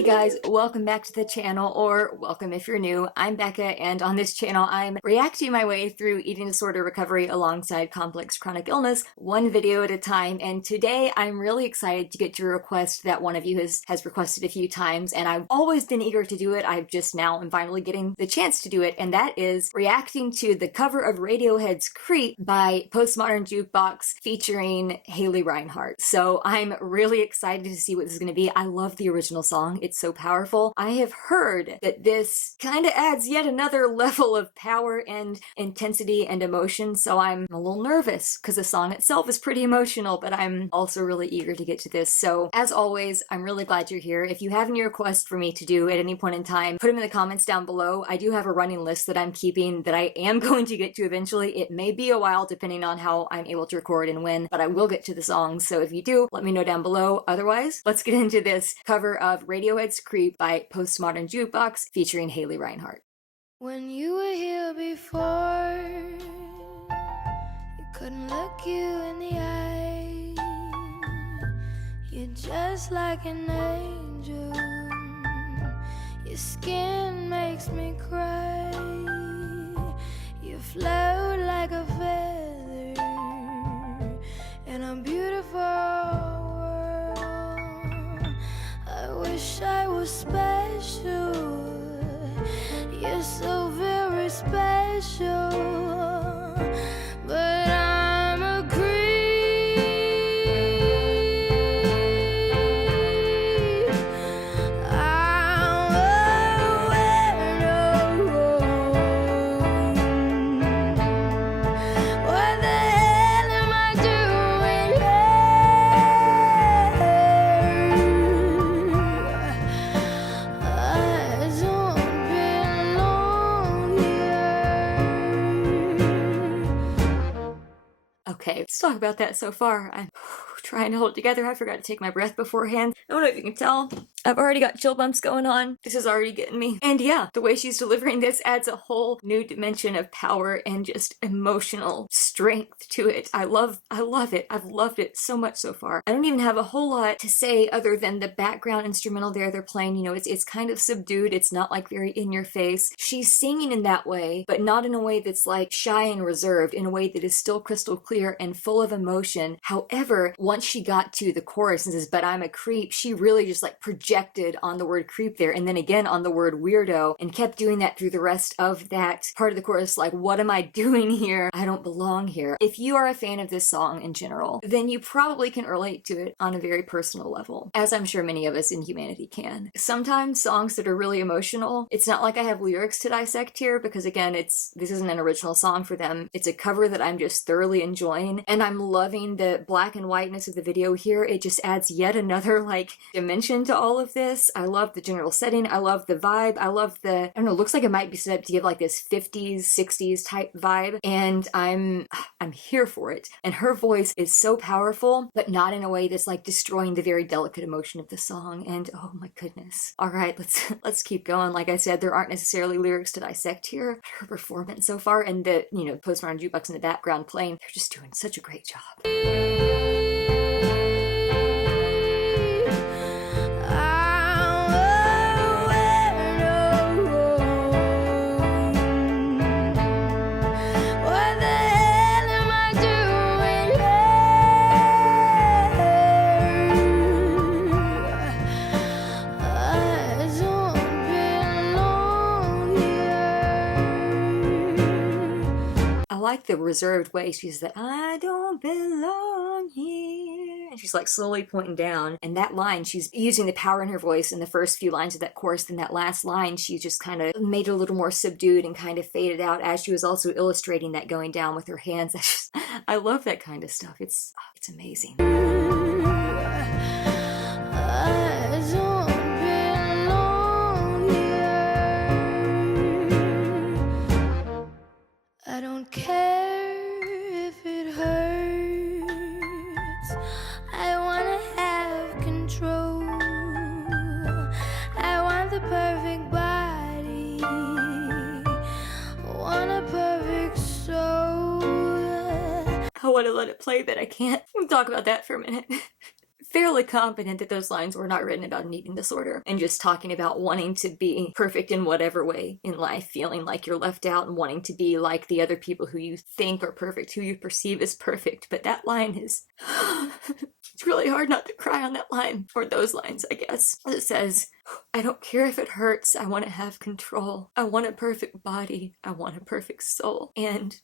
Hey guys, welcome back to the channel, or welcome if you're new. I'm Becca, and on this channel I'm reacting my way through eating disorder recovery alongside complex chronic illness, one video at a time, and today I'm really excited to get to a request that one of you has requested a few times, and I've always been eager to do it. I've just now am finally getting the chance to do it, and that is reacting to the cover of Radiohead's Creep by Postmodern Jukebox featuring Haley Reinhart. So I'm really excited to see what this is going to be. I love the original song. It's so powerful. I have heard that this kind of adds yet another level of power and intensity and emotion, so I'm a little nervous because the song itself is pretty emotional, but I'm also really eager to get to this. So as always, I'm really glad you're here. If you have any requests for me to do at any point in time, put them in the comments down below. I do have a running list that I'm keeping that I am going to get to eventually. It may be a while depending on how I'm able to record and when, but I will get to the songs. So if you do, let me know down below. Otherwise, let's get into this cover of Radiohead's Creep by Postmodern Jukebox featuring Haley Reinhart. When you were here before, you couldn't look you in the eye. You're just like an angel. Your skin makes me cry. You float like a feather in a beautiful world. I wish I was special. You're so very special, but I'm a creep. I'm a weirdo. What the hell am I doing here? I don't Okay, let's talk about that so far. I'm trying to hold it together. I forgot to take my breath beforehand. I don't know if you can tell. I've already got chill bumps going on. This is already getting me. And yeah, the way she's delivering this adds a whole new dimension of power and just emotional strength to it. I love it. I've loved it so much so far. I don't even have a whole lot to say other than the background instrumental there they're playing. You know, it's kind of subdued. It's not like very in your face. She's singing in that way, but not in a way that's like shy and reserved, in a way that is still crystal clear and full of emotion. However, once she got to the chorus and says, "But I'm a creep," she really just like projected on the word creep there, and then again on the word weirdo, and kept doing that through the rest of that part of the chorus, like, what am I doing here? I don't belong here. If you are a fan of this song in general, then you probably can relate to it on a very personal level, as I'm sure many of us in humanity can. Sometimes songs that are really emotional, it's not like I have lyrics to dissect here, because again, this isn't an original song for them. It's a cover that I'm just thoroughly enjoying, and I'm loving the black and whiteness of the video here. It just adds yet another like dimension to all of this. I love the general setting. I love the vibe. I love the, I don't know, looks like it might be set up to give like this 50s, 60s type vibe, and I'm here for it. And her voice is so powerful, but not in a way that's like destroying the very delicate emotion of the song. And oh my goodness. All right, let's keep going. Like I said, there aren't necessarily lyrics to dissect here. Her performance so far and the, you know, Postmodern Jukebox in the background playing, they're just doing such a great job. I like the reserved way she says that, "I don't belong here," and she's like slowly pointing down, and that line, she's using the power in her voice in the first few lines of that chorus. Then that last line, she just kind of made it a little more subdued and kind of faded out as she was also illustrating that going down with her hands. I love that kind of stuff. It's amazing. I don't care if it hurts. I wanna have control. I want the perfect body. Want a perfect soul. I want to let it play, but I can't. We'll talk about that for a minute. fairly confident that those lines were not written about an eating disorder and just talking about wanting to be perfect in whatever way in life, feeling like you're left out and wanting to be like the other people who you think are perfect, who you perceive as perfect. But that line is... it's really hard not to cry on that line, or those lines, I guess. It says, I don't care if it hurts, I want to have control. I want a perfect body, I want a perfect soul. And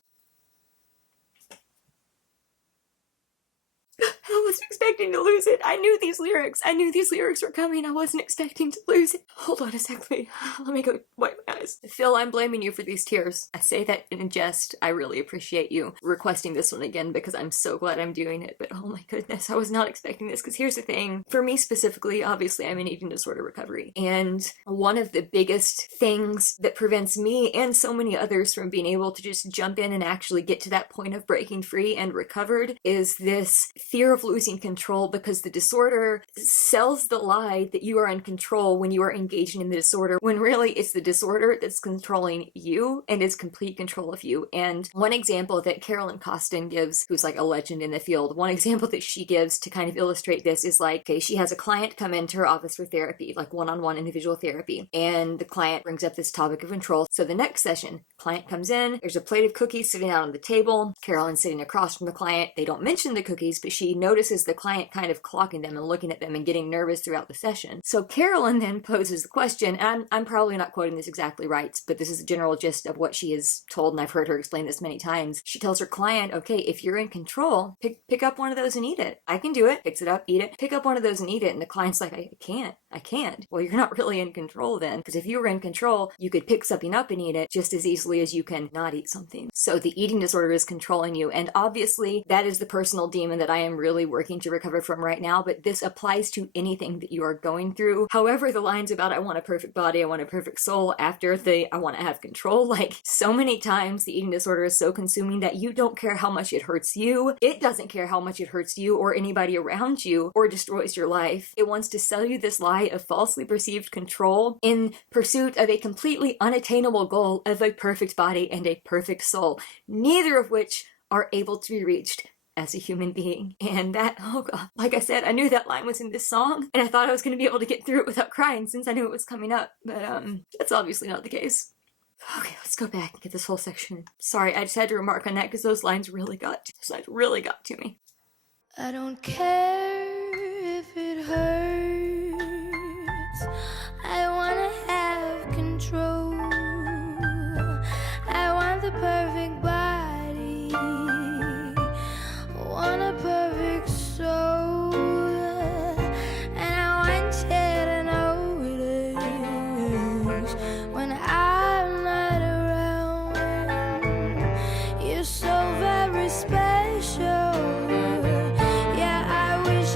I wasn't expecting to lose it. I knew these lyrics. I knew these lyrics were coming. I wasn't expecting to lose it. Hold on a second. Let me go wipe my eyes. Phil, I'm blaming you for these tears. I say that in jest. I really appreciate you requesting this one again because I'm so glad I'm doing it. But oh my goodness, I was not expecting this. Because here's the thing. For me specifically, obviously, I'm in eating disorder recovery. And one of the biggest things that prevents me and so many others from being able to just jump in and actually get to that point of breaking free and recovered is this fear of losing control, because the disorder sells the lie that you are in control when you are engaging in the disorder, when really it's the disorder that's controlling you and is complete control of you. And one example that Carolyn Costin gives, who's like a legend in the field, one example that she gives to kind of illustrate this is like, okay, she has a client come into her office for therapy, like one-on-one individual therapy, and the client brings up this topic of control. So the next session, client comes in, there's a plate of cookies sitting out on the table, Carolyn's sitting across from the client. They don't mention the cookies, but she notices the client kind of clocking them and looking at them and getting nervous throughout the session. So Carolyn then poses the question, and I'm probably not quoting this exactly right, but this is the general gist of what she is told, and I've heard her explain this many times. She tells her client, okay, if you're in control, pick up one of those and eat it. I can do it. Picks it up, eat it. Pick up one of those and eat it. And the client's like, I can't. Well, you're not really in control then, because if you were in control, you could pick something up and eat it just as easily as you can not eat something. So the eating disorder is controlling you, and obviously that is the personal demon that I am really working to recover from right now, but this applies to anything that you are going through. However, the lines about I want a perfect body, I want a perfect soul, after the I want to have control, like so many times the eating disorder is so consuming that you don't care how much it hurts you. It doesn't care how much it hurts you or anybody around you or destroys your life. It wants to sell you this lie of falsely perceived control in pursuit of a completely unattainable goal of a perfect body and a perfect soul, neither of which are able to be reached as a human being. And that, oh god, like I said, I knew that line was in this song, and I thought I was going to be able to get through it without crying since I knew it was coming up, but that's obviously not the case. Okay, let's go back and get this whole section. Sorry, I just had to remark on that because those lines really got to me. I don't care if it hurts, I wanna have control. I want the perfect body, want a perfect soul, and I want you to notice when I'm not around. You're so very special. Yeah, I wish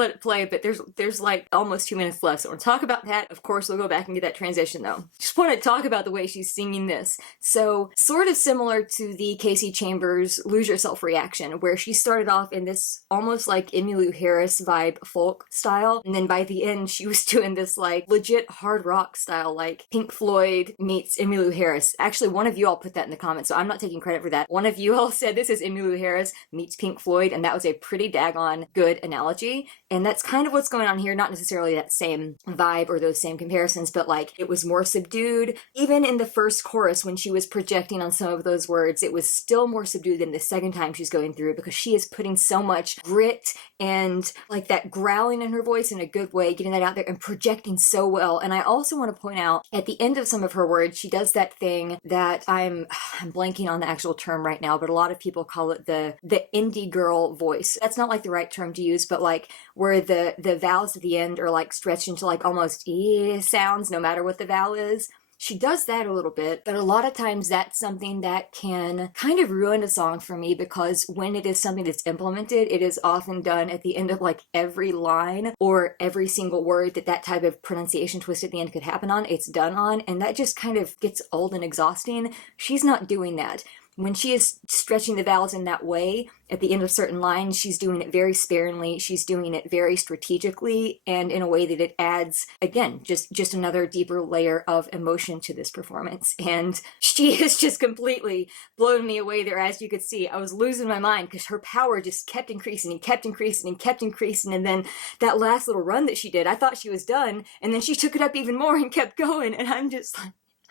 let it play, but there's like almost 2 minutes left, so we'll talk about that. Of course, we'll go back and get that transition though. Just want to talk about the way she's singing this. So sort of similar to the Casey Chambers Lose Yourself reaction, where she started off in this almost like Emmylou Harris vibe folk style, and then by the end she was doing this like legit hard rock style, like Pink Floyd meets Emmylou Harris. Actually, one of you all put that in the comments, so I'm not taking credit for that. One of you all said this is Emmylou Harris meets Pink Floyd, and that was a pretty daggone good analogy. And that's kind of what's going on here. Not necessarily that same vibe or those same comparisons, but like it was more subdued. Even in the first chorus, when she was projecting on some of those words, it was still more subdued than the second time she's going through it, because she is putting so much grit and like that growling in her voice in a good way, getting that out there and projecting so well. And I also want to point out at the end of some of her words, she does that thing that I'm blanking on the actual term right now, but a lot of people call it the indie girl voice. That's not like the right term to use, but like where the vowels at the end are like stretched into like almost e sounds, no matter what the vowel is. She does that a little bit, but a lot of times that's something that can kind of ruin a song for me, because when it is something that's implemented, it is often done at the end of like every line or every single word that type of pronunciation twist at the end could happen on, it's done on, and that just kind of gets old and exhausting. She's not doing that. When she is stretching the vowels in that way, at the end of certain lines, she's doing it very sparingly, she's doing it very strategically, and in a way that it adds, again, just another deeper layer of emotion to this performance. And she has just completely blown me away there, as you could see. I was losing my mind because her power just kept increasing and kept increasing and kept increasing, and then that last little run that she did, I thought she was done, and then she took it up even more and kept going, and I'm just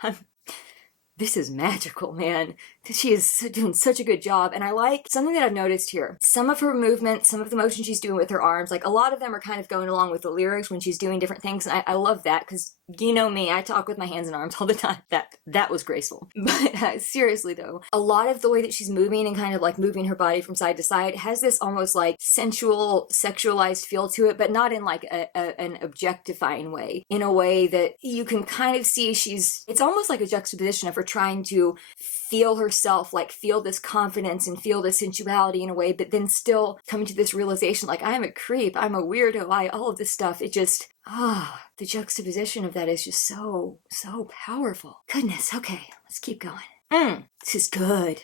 like, this is magical, man. She is doing such a good job. And I like something that I've noticed here. Some of her movements, some of the motion she's doing with her arms, like a lot of them are kind of going along with the lyrics when she's doing different things. And I love that, because you know me, I talk with my hands and arms all the time. That was graceful. But seriously though, a lot of the way that she's moving and kind of like moving her body from side to side has this almost like sensual, sexualized feel to it, but not in like an objectifying way. In a way that you can kind of see it's almost like a juxtaposition of her trying to feel herself, like feel this confidence and feel this sensuality in a way, but then still coming to this realization, like, I'm a creep, I'm a weirdo, all of this stuff. It just, the juxtaposition of that is just so powerful. Goodness, okay, let's keep going. This is good.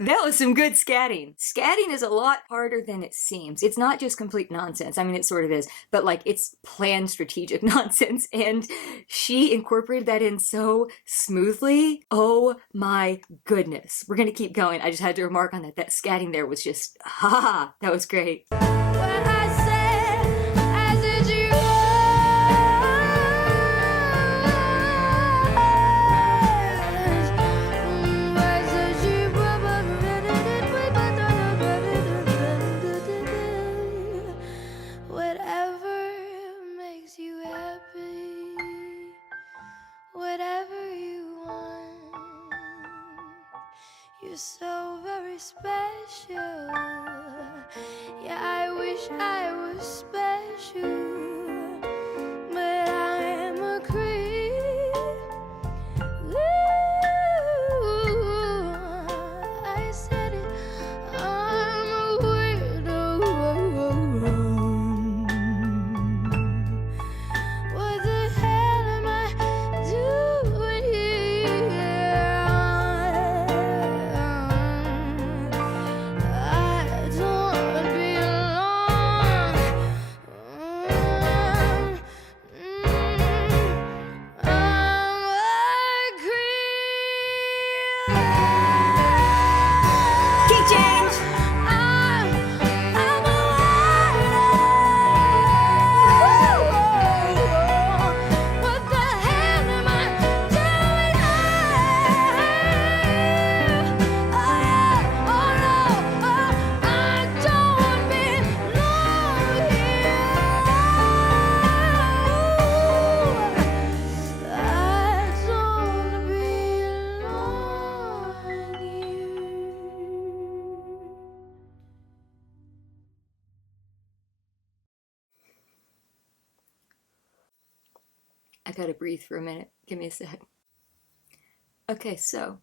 That was some good scatting. Scatting is a lot harder than it seems. It's not just complete nonsense. I mean, it sort of is, but like it's planned strategic nonsense, and she incorporated that in so smoothly. Oh my goodness. We're gonna keep going. I just had to remark on that. That scatting there was just, that was great. You're so very special. Yeah, I wish I was special, but I'm a creep. Ooh, I said it, I'm a weirdo. What the hell am I doing here? I don't belong. I gotta breathe for a minute. Give me a sec. Okay, so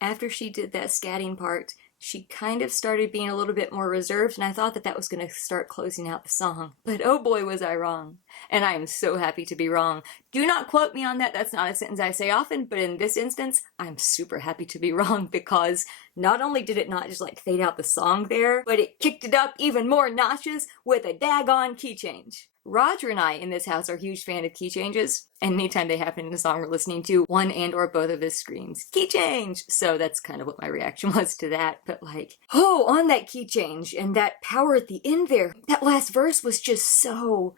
after she did that scatting part, she kind of started being a little bit more reserved, and I thought that that was going to start closing out the song. But oh boy, was I wrong. And I am so happy to be wrong. Do not quote me on that. That's not a sentence I say often, but in this instance, I'm super happy to be wrong, because not only did it not just like fade out the song there, but it kicked it up even more notches with a daggone key change. Roger and I in this house are huge fan of key changes, and anytime they happen in a song we're listening to, one and or both of us screams, key change! So that's kind of what my reaction was to that, but like, oh, on that key change, and that power at the end there, that last verse was just so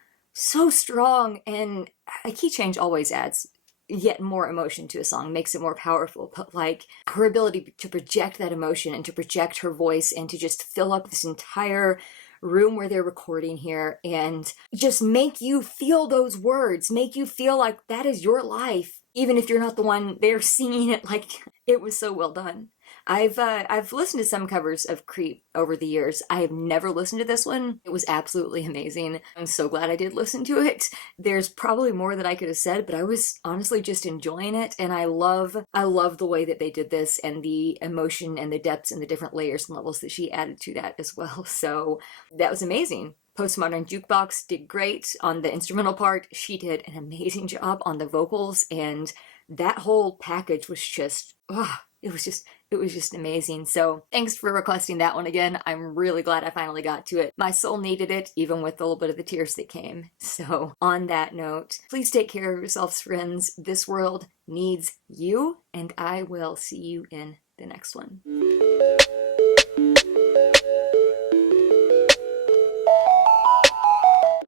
strong, and a key change always adds yet more emotion to a song, makes it more powerful, but like, her ability to project that emotion and to project her voice and to just fill up this entire room where they're recording here and just make you feel those words, make you feel like that is your life, even if you're not the one there singing it. Like, it was so well done. I've listened to some covers of Creep over the years. I have never listened to this one. It was absolutely amazing. I'm so glad I did listen to it. There's probably more that I could have said, but I was honestly just enjoying it, and I love the way that they did this, and the emotion and the depths and the different layers and levels that she added to that as well. So that was amazing. Postmodern Jukebox did great on the instrumental part. She did an amazing job on the vocals, and that whole package was just, it was just amazing. So thanks for requesting that one again. I'm really glad I finally got to it. My soul needed it, even with a little bit of the tears that came. So on that note, please take care of yourselves, friends. This world needs you, and I will see you in the next one.